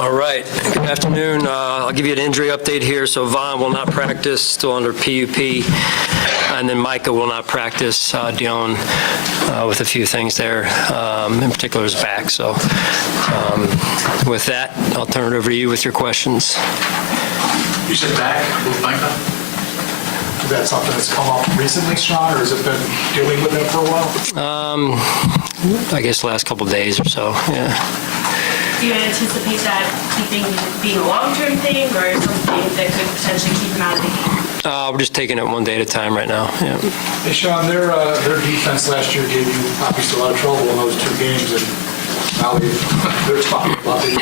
All right, good afternoon. I'll give you an injury update here. So Vaughn will not practice, still under PUP, and then Micah will not practice, dealing with a few things there, in particular his back. So with that, I'll turn it over to you with your questions. You said back with Micah? Is that something that's come up recently, Sean, or has it been dealing with it for a while? I guess the last couple of days or so, yeah. Do you anticipate that being a long-term thing or something that could potentially keep him out of the game? We're just taking it one day at a time right now, yeah. Hey, Sean, their defense last year gave you obviously a lot of trouble in those two games, and now they're talking about the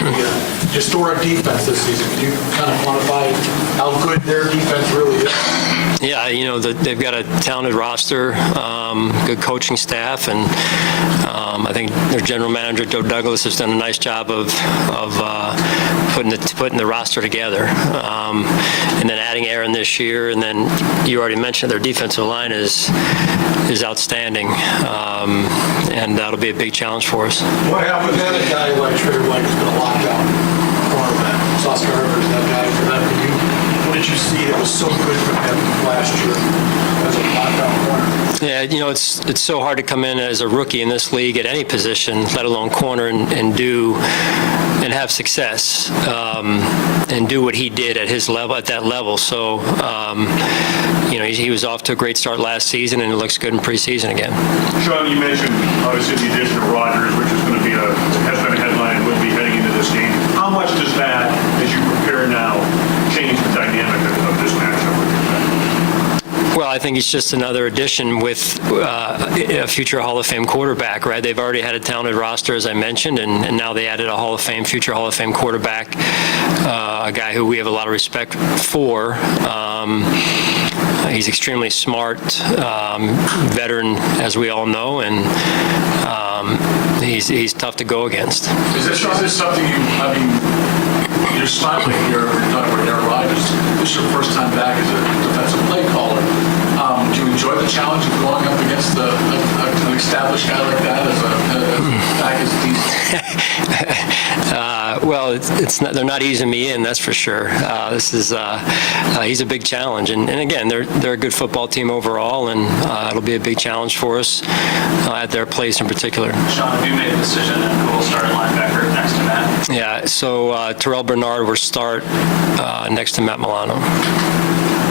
historic defense this season. Can you kind of quantify how good their defense really is? Yeah, you know, they've got a talented roster, good coaching staff, and I think their general manager, Joe Douglas, has done a nice job of putting the roster together. And then adding Aaron this year, and then you already mentioned their defensive line is outstanding, and that'll be a big challenge for us. What happened to a guy like Trey White who's been a lockdown cornerback? Sauce Gardner's that guy for them. What did you see that was so good for him last year as a lockdown corner? Yeah, you know, it's so hard to come in as a rookie in this league at any position, let alone corner, and have success, and do what he did at his level, at that level. So, you know, he was off to a great start last season, and it looks good in preseason again. Sean, you mentioned obviously the addition of Rodgers, which is going to be has been a headline and will be heading into this game. How much does that, as you prepare now, change the dynamic of this matchup? Well, I think he's just another addition with a future Hall of Fame quarterback, right? They've already had a talented roster, as I mentioned, and now they added a future Hall of Fame quarterback, a guy who we have a lot of respect for. He's extremely smart, veteran, as we all know, and he's tough to go against. Is this something you're smiling, you're talking about Aaron Rodgers. This is your first time back as a defensive play caller. Do you enjoy the challenge of going up against an established guy like that back as decent? Well, it's not, they're not easing me in, that's for sure. This is he's a big challenge, and again, they're a good football team overall, and it'll be a big challenge for us at their place in particular. Sean, have you made a decision on who will start at linebacker next to Matt? Yeah, so Terrell Bernard will start next to Matt Milano.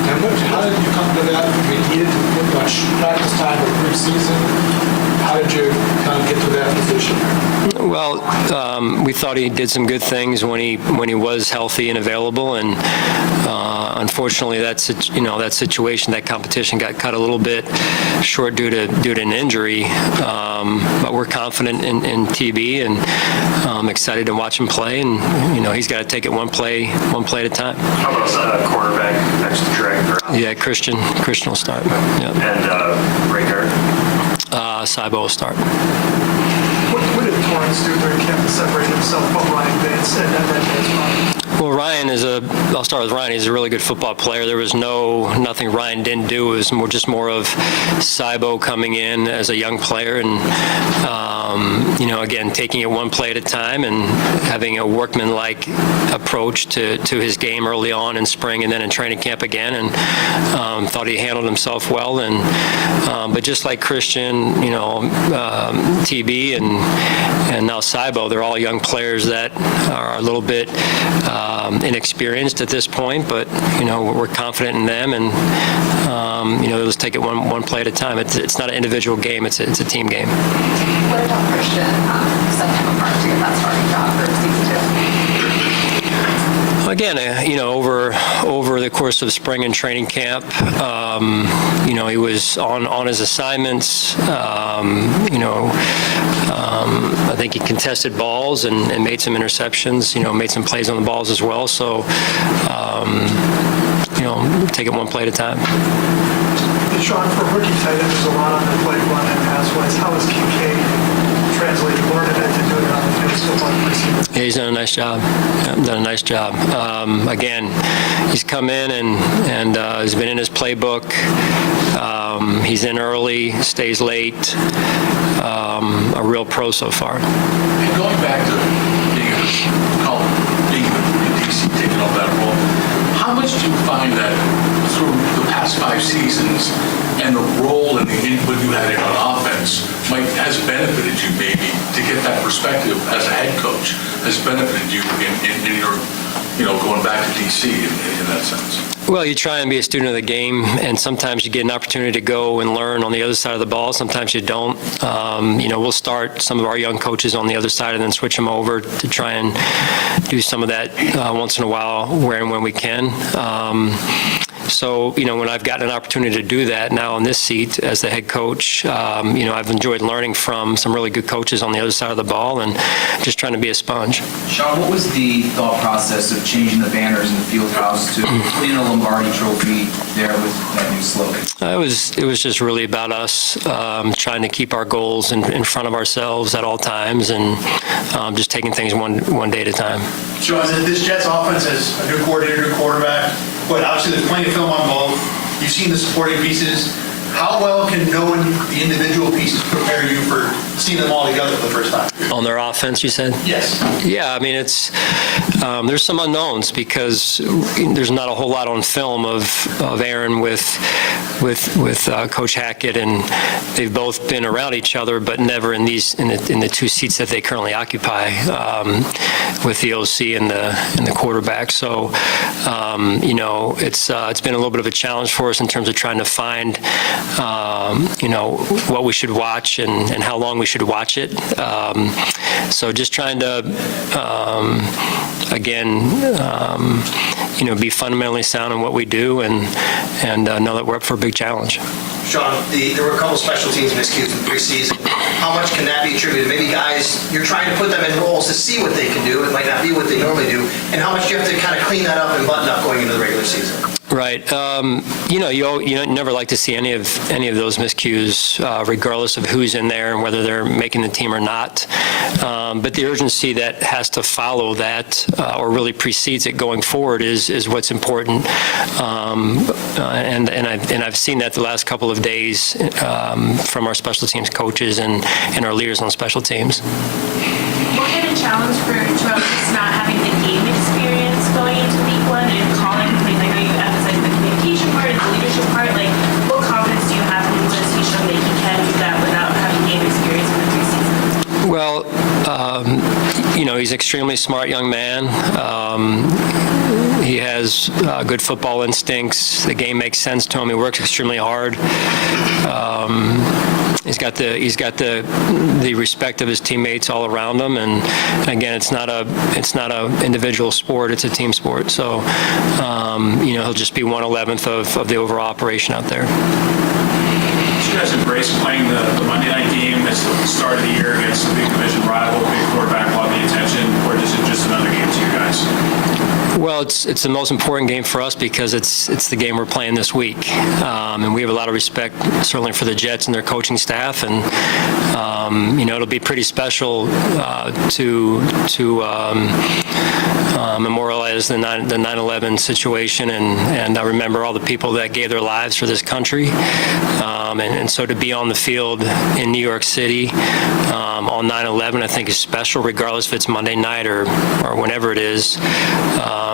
And how did you come to that? I mean, he didn't get much practice time or preseason. How did you kind of get to that position? Well, we thought he did some good things when he was healthy and available, and unfortunately, that situation, that competition got cut a little bit short due to an injury. But we're confident in TB, and I'm excited to watch him play. And you know, he's got to take it one play at a time. How about quarterback next to Trey? Yeah, Christian will start. Yeah. And right guard? Saibo will start. What did Torrance do during camp to separate himself from Ryan Bates and that Well, I'll start with Ryan. He's a really good football player. There was nothing Ryan didn't do. It was just more of Saibo coming in as a young player and, you know, again, taking it one play at a time and having a workman-like approach to his game early on in spring and then in training camp again, and thought he handled himself well. And but just like Christian, you know, TB and now Saibo, they're all young players that are a little bit inexperienced at this point, but you know, we're confident in them, and you know, let's take it one play at a time. It's not an individual game; it's a team game. What about Christian set him apart to get that starting job for season 2? Again, you know, over the course of spring and training camp, you know, he was on his assignments. You know, I think he contested balls and made some interceptions. You know, made some plays on the balls as well. So, you know, take it one play at a time. Sean, for rookie tight end, there's a lot on the plate, run and pass-wise. How is Kincaid translating more of that to do it on the field so far preseason? Yeah, he's done a nice job. Again, he's come in and he's been in his playbook. He's in early, stays late. A real pro so far. And going back to being find that through the past 5 seasons and the role and the input you had in on offense has benefited you maybe to get that perspective as a head coach, has benefited you in your, going back to DC in that sense? Well, you try and be a student of the game, and sometimes you get an opportunity to go and learn on the other side of the ball. Sometimes you don't. We'll start some of our young coaches on the other side and then switch them over to try and do some of that once in a while, where and when we can. So, when I've gotten an opportunity to do that now in this seat as the head coach, I've enjoyed learning from some really good coaches on the other side of the ball and just trying to be a sponge. Sean, what was the thought process of changing the banners in the field house to putting a Lombardi trophy there with that new slogan? It was just really about us trying to keep our goals in front of ourselves at all times and just taking things one day at a time. Sean, this Jets offense has a new coordinator, new quarterback, but obviously there's plenty of film on both. You've seen the supporting pieces. How well can knowing the individual pieces prepare you for seeing them all together for the first time? On their offense, you said? Yes. Yeah, I mean, it's there's some unknowns because there's not a whole lot on film of Aaron with Coach Hackett, and they've both been around each other, but never in the 2 seats that they currently occupy with the OC and the quarterback. So, it's been a little bit of a challenge for us in terms of trying to find what we should watch and how long we should watch it. So just trying to, be fundamentally sound in what we do and know that we're up for a big challenge. Sean, there were a couple special teams miscues in the preseason. How much can that be attributed? Maybe guys, you're trying to put them in roles to see what they can do. It might not be what they normally do. And how much do you have to kind of clean that up and button up going into the regular season? Right. You never like to see any of those miscues, regardless of who's in there and whether they're making the team or not. But the urgency that has to follow that or really precedes it going forward is what's important. And I've seen that the last couple of days from our special teams coaches and our leaders on special teams. What kind of challenge for Terrell is not having the game experience going into week 1 and calling plays? I know you emphasize the communication part and the leadership part. Like, what confidence do you have in him? He's shown that he can do that without having game experience in the preseason? Well, he's an extremely smart young man. He has good football instincts. The game makes sense to him. He works extremely hard. He's got the respect of his teammates all around him, and again, it's not a individual sport; it's a team sport. So, he'll just be 1/11th of the overall operation out there. Did you guys embrace playing the Monday night game at the start of the year against a big division rival, big quarterback, a lot of the attention, or is it just another game to you guys? Well, it's the most important game for us because it's the game we're playing this week, and we have a lot of respect certainly for the Jets and their coaching staff, and it'll be pretty special to memorialize the 9/11 situation and remember all the people that gave their lives for this country, and so to be on the field in New York City on 9/11 I think is special, regardless if it's Monday night or whenever it is.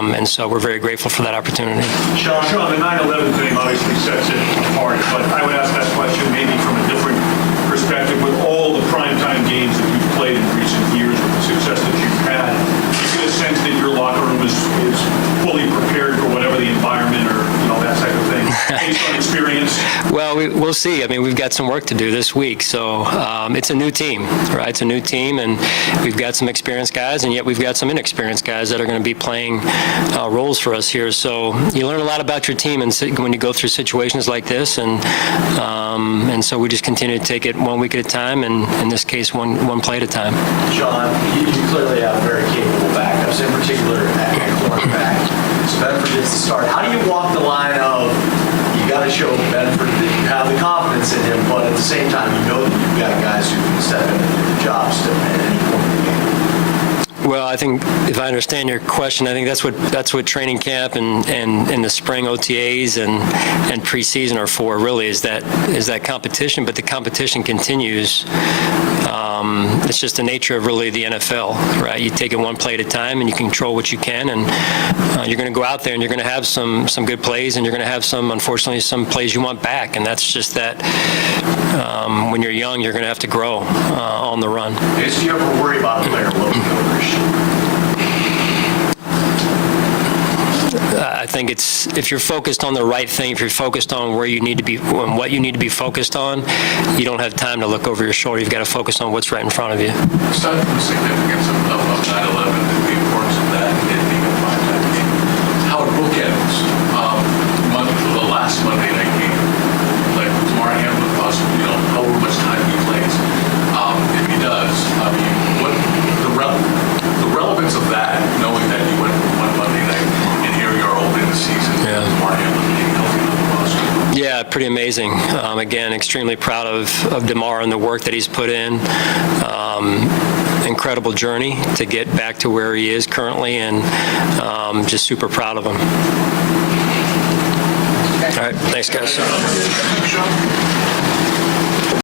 And so we're very grateful for that opportunity. Sean, the 9/11 thing obviously sets it apart, but I would ask that question maybe from a different perspective. With all the primetime games that you've played in recent years, with the success that you've had, do you get a sense that your locker room is fully prepared for whatever the environment or that type of thing, based on experience? Well, we'll see. I mean, we've got some work to do this week, so it's a new team, right? It's a new team, and we've got some experienced guys, and yet we've got some inexperienced guys that are going to be playing roles for us here. So you learn a lot about your team when you go through situations like this, and so we just continue to take it 1 week at a time, and in this case, one play at a time. Sean, you clearly have very capable backups, in particular at quarterback. So Bedford gets to start. How do you walk the line of, you got to show Bedford that you have the confidence in him, but at the same time, you know that you've got guys who can step in and do the job still at any point in the game? Well, I think if I understand your question, I think that's what training camp and the spring OTAs and preseason are for. Really, is that competition, but the competition continues it's just the nature of really the NFL, right? You take it one play at a time, and you control what you can, and you're going to go out there and you're going to have some good plays, and you're going to have unfortunately, some plays you want back, and that's just that. When you're young, you're going to have to grow on the run. Do you ever worry about a player looking over his shoulder? I think if you're focused on the right thing, if you're focused on where you need to be, what you need to be focused on, you don't have time to look over your shoulder. You've got to focus on what's right in front of you. Aside from the significance of 9/11 and the importance of that in being a primetime game, how it bookends the last Monday night game, like Damar Hamlin possibly, however much time he plays, if he does, I mean, what the relevance of that, knowing that you went from one Monday night and here you are opening the season, Damar Hamlin being healthy on the roster. Yeah, pretty amazing. Again, extremely proud of Damar and the work that he's put in. Incredible journey to get back to where he is currently, and just super proud of him. All right, thanks, guys.